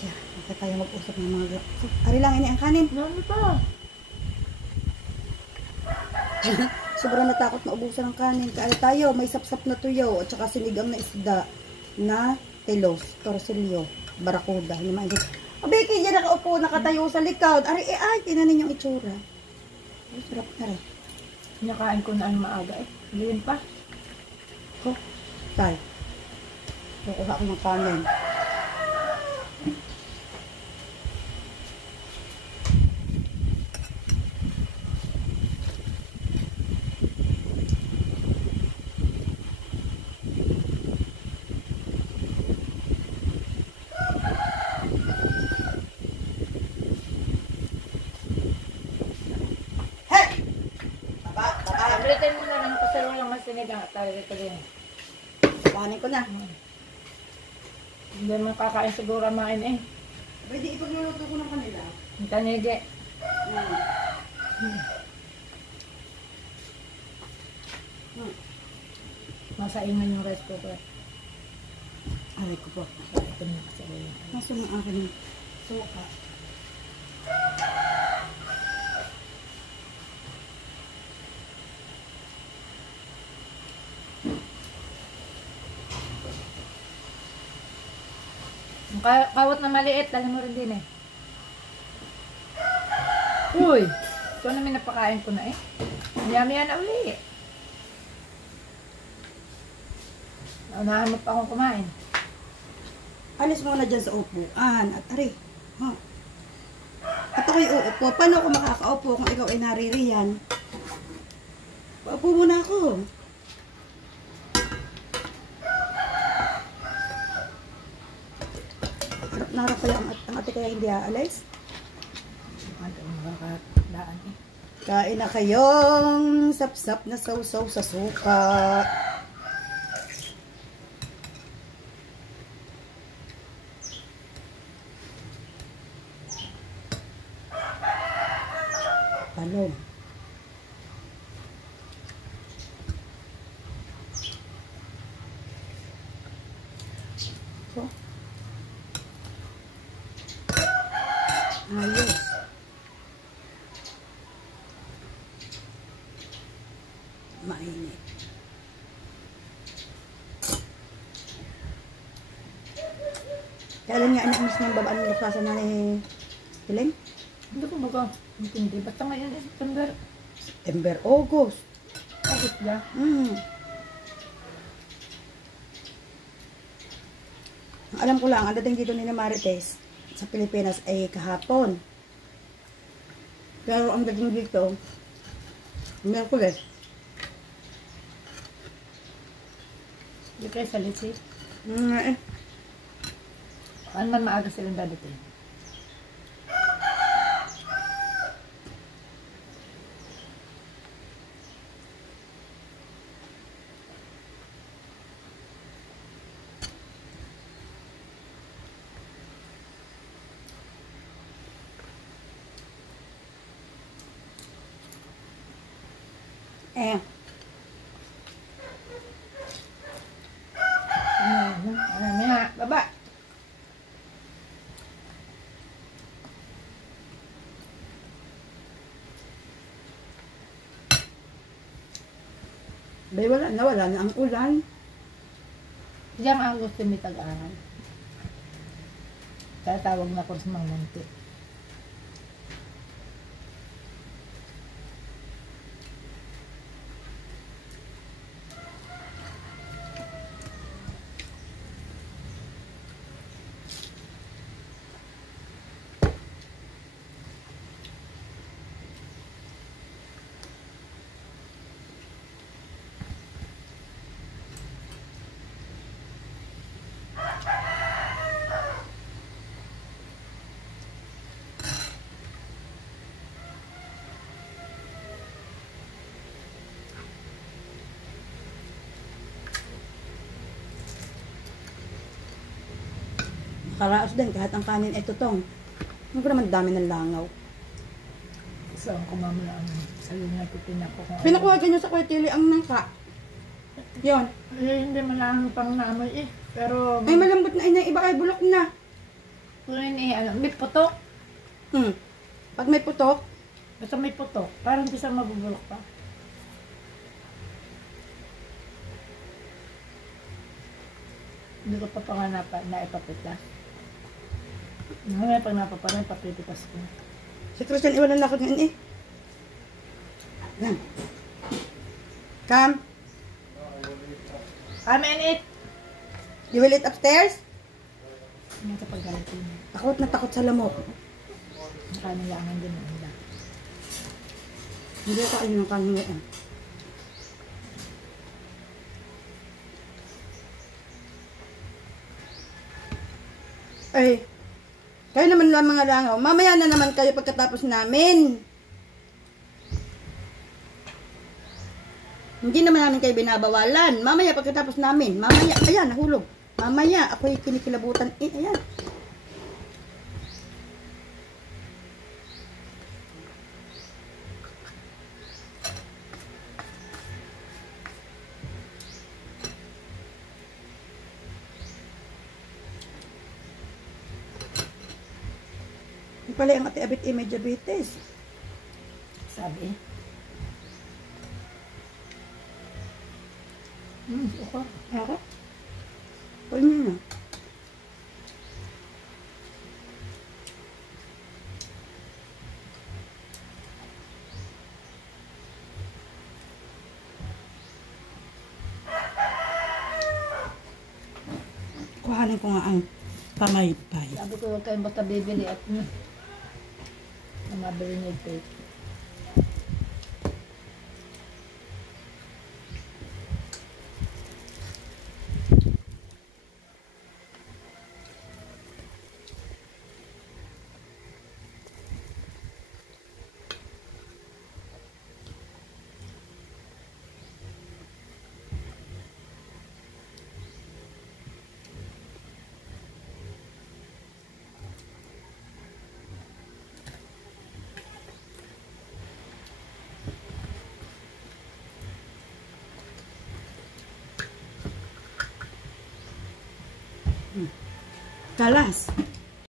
siya. Hindi tayo mag-usap ng mga so, ari lang ini ang kanin. Ano pa? Sobrang natakot na ubusan ng kanin. Kaya tayo, may sapsap na tuyaw at saka sinigang na isda na telos, torsilyo, barakuda. Becky, dyan nakaupo, nakatayo sa likod. Ay, tinanin yung itsura. Ay, sarap na rin. Nakain ko na ang maaga eh. Liwin pa. Oh, tay. Kukuha ko ng kanin. Sabritin mo na lang pasalo lang masinigang at talaga ito din. Kanin ko na. Hindi mo kakain siguro main eh. Pwede ipagluluto ko ng kanila. Ang tanigi. Masaingan yung rice cooker. Aray ko po. Ito na kasi. Nasa ng akin suka. Kawat na maliit, dali mo rin din eh. Uy! Ito namin napakain ko na eh. Yummy na uli. Naunahan mo pa akong kumain. Alis mo na dyan sa upuan. At aray. Ha? At ako'y uupo. Paano ako makakaupo kung ikaw ay naririyan? Paupo muna ako. Narap pala ang ate kaya hindi aalis. Ano makakadaan eh. Kain na kayong sapsap na sausaw sa suka. Talong. So, ayos. Mainit. Kailan nga inaamis ng babaan ng lukasan na ni Helen? Hindi ko baga. Hindi. Basta ngayon eh. September. September, August. August na. Ang alam ko lang, ang dating dito ni Marites sa Pilipinas ay kahapon. Pero ang dating dito, Merkules. Hindi kayo sa litsi. Eh. Ano man maaga silang dadating? Ano nga? Baba! Bay, wala na ang ulan. Diyan ang gusto may tag-aral. Kaya tawag na ko sa mga munti. Karaos din, kahit ang kanin ay tutong. Ano ko naman dami ng langaw. Saan ko mamula ang sayo nga titinap ko. Pinakuha ganyan sa kwartili ang nangka. Yon. Eh, hindi malahang pang naamoy eh. Pero... Ay, malambot na inay, iba kay bulok na. Kunin ano, may putok. Pag may putok, Basta may putok. Parang hindi siya mabubulok pa. Hindi ko pa panganapan na ipapita. Ngayon pag napapalan, papitikas ko. si Christian, iwanan na ako ngayon eh. Yan. Come. Come and eat! You will eat upstairs? Hindi ka pag-galitin. Takot na takot sa lamok. Nakanilangan din ang nila. Hindi ako ayun ang kanin ngayon. Ay, kayo naman lang mga langaw. Mamaya na naman kayo pagkatapos namin. Hindi naman namin kayo binabawalan. Mamaya pagkatapos namin. Mamaya, ayan, nahulog. Mamaya, ako'y kinikilabutan. Ayan. Yung pala yung ate Abit may diabetes. Sabi. Okay. Ako? Pwede mo na. Kuhanin ko nga ang pamaypay. Sabi ko huwag kayong basta bibili at na mabili niya ito. Kalas.